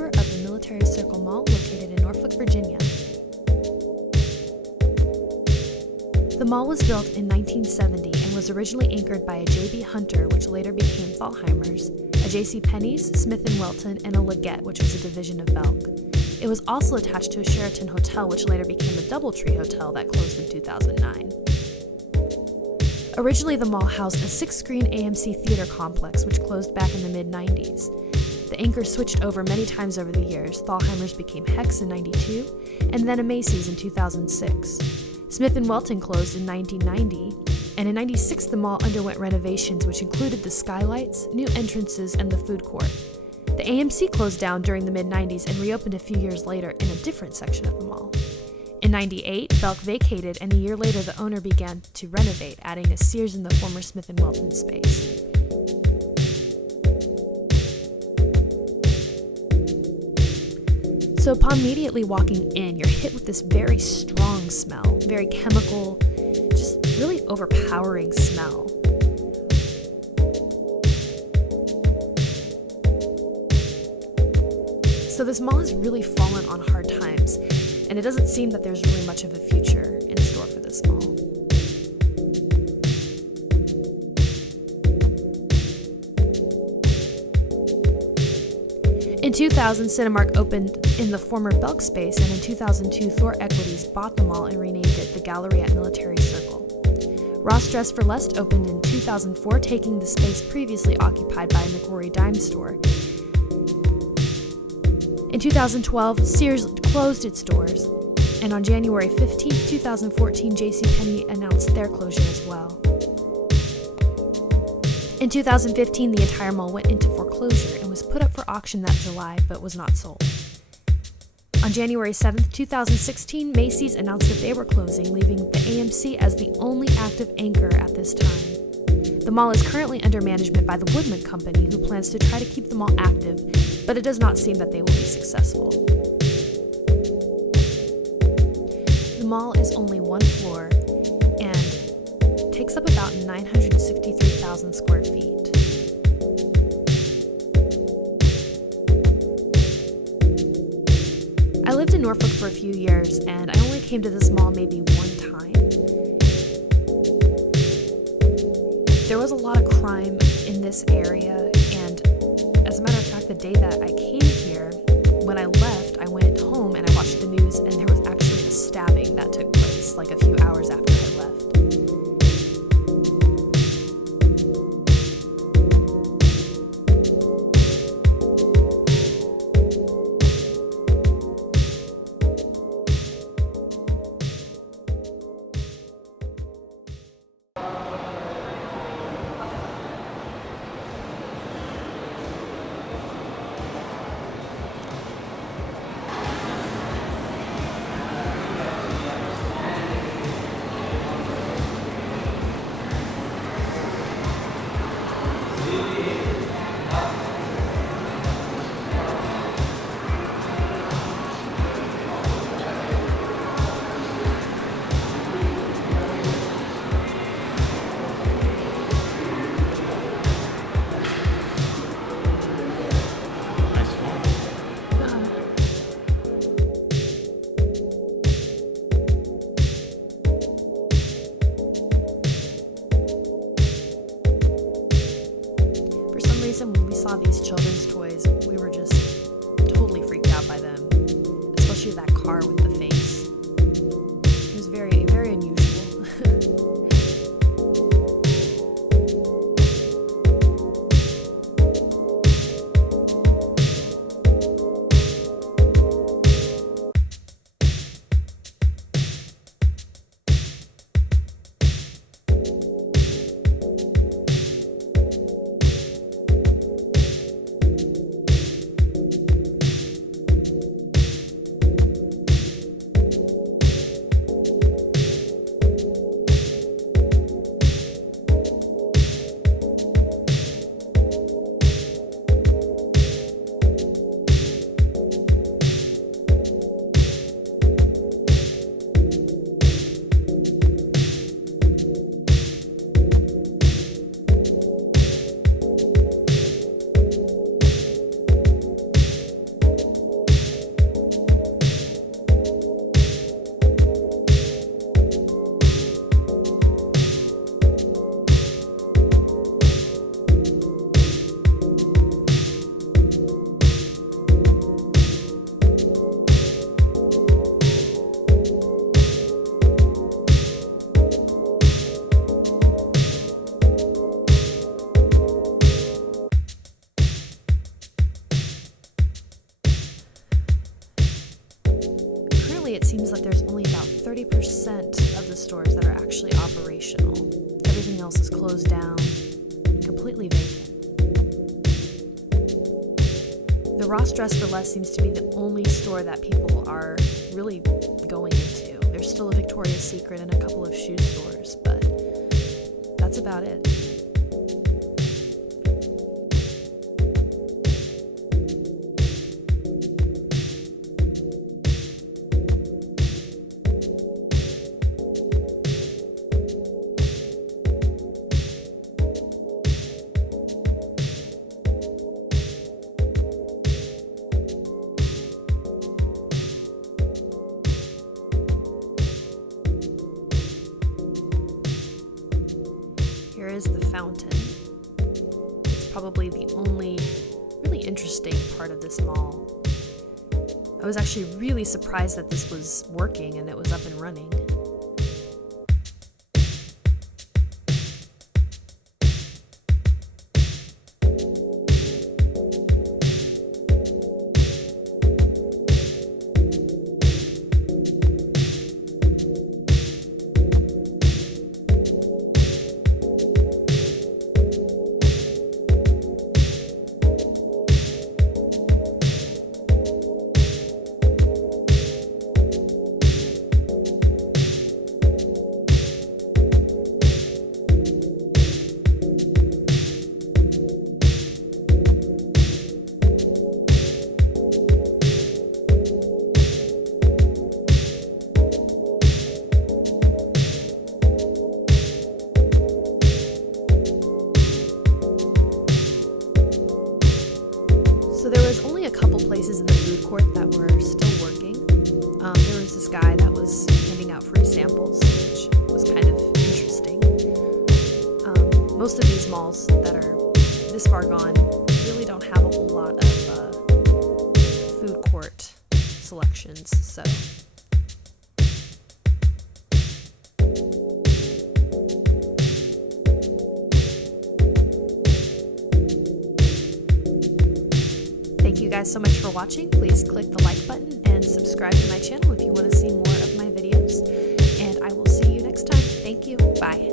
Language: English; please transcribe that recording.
tour of the Military Circle Mall located in Norfolk, Virginia. The mall was built in 1970 and was originally anchored by a J.B. Hunter, which later became Thalheimer's, a J.C. Penney's, Smith & Wesson, and a Leggett, which was a division of Belk. It was also attached to a Sheraton hotel, which later became a Doubletree Hotel that closed in 2009. Originally, the mall housed a 6-screen AMC theater complex, which closed back in the mid-90s. The anchor switched over many times over the years. Thalheimer's became Hecht's in 92, and then a Macy's in 2006. Smith & Wesson closed in 1990, and in 96 the mall underwent renovations, which included the skylights, new entrances, and the food court. The AMC closed down during the mid-90s and reopened a few years later in a different section of the mall. In 98, Belk vacated, and a year later the owner began to renovate, adding a Sears in the former Smith & Wesson space. So upon immediately walking in, you're hit with this very strong smell, very chemical, just really overpowering smell. So this mall has really fallen on hard times, and it doesn't seem that there's really much of a future in store for this mall. In 2000, Cinemark opened in the former Belk space, and in 2002, Thor Equities bought the mall and renamed it the Gallery at Military Circle. Ross Dress for Less opened in 2004, taking the space previously occupied by a McRory dime store. In 2012, Sears closed its doors, and on January 15, 2014, JCPenney announced their closure as well. In 2015, the entire mall went into foreclosure and was put up for auction that July, but was not sold. On January 7, 2016, Macy's announced that they were closing, leaving the AMC as the only active anchor at this time. The mall is currently under management by the Woodman Company, who plans to try to keep the mall active, but it does not seem that they will be successful. The mall is only one floor and takes up about 963,000 square feet. I lived in Norfolk for a few years, and I only came to this mall maybe one time. There was a lot of crime in this area, and as a matter of fact, the day that I came here, when I left, I went home and I watched the news, and there was actually a stabbing that took place like a few hours after I left. When we saw these children's toys, we were just totally freaked out by them, especially that car with the face. It was very, very unusual. seems like there's only about 30% of the stores that are actually operational. Everything else is closed down, completely vacant. The Ross Dress for Less seems to be the only store that people are really going into. There's still a Victoria's Secret and a couple of shoe stores, but that's about it. Here is the fountain. It's probably the only really interesting part of this mall. I was actually really surprised that this was working and it was up and running. So there was only a couple places in the food court that were still working. There was this guy that was handing out free samples, which was kind of interesting. Most of these malls that are this far gone really don't have a whole lot of food court selections, so. Thank you guys so much for watching. Please click the like button and subscribe to my channel if you want to see more of my videos. And I will see you next time. Thank you. Bye.